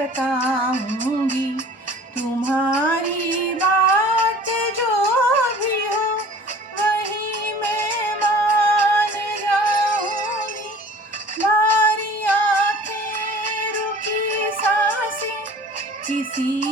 बताऊंगी। तुम्हारी बात जो भी हो वही मैं मान जाऊंगी। भारी आंखें रुकी सांसें किसी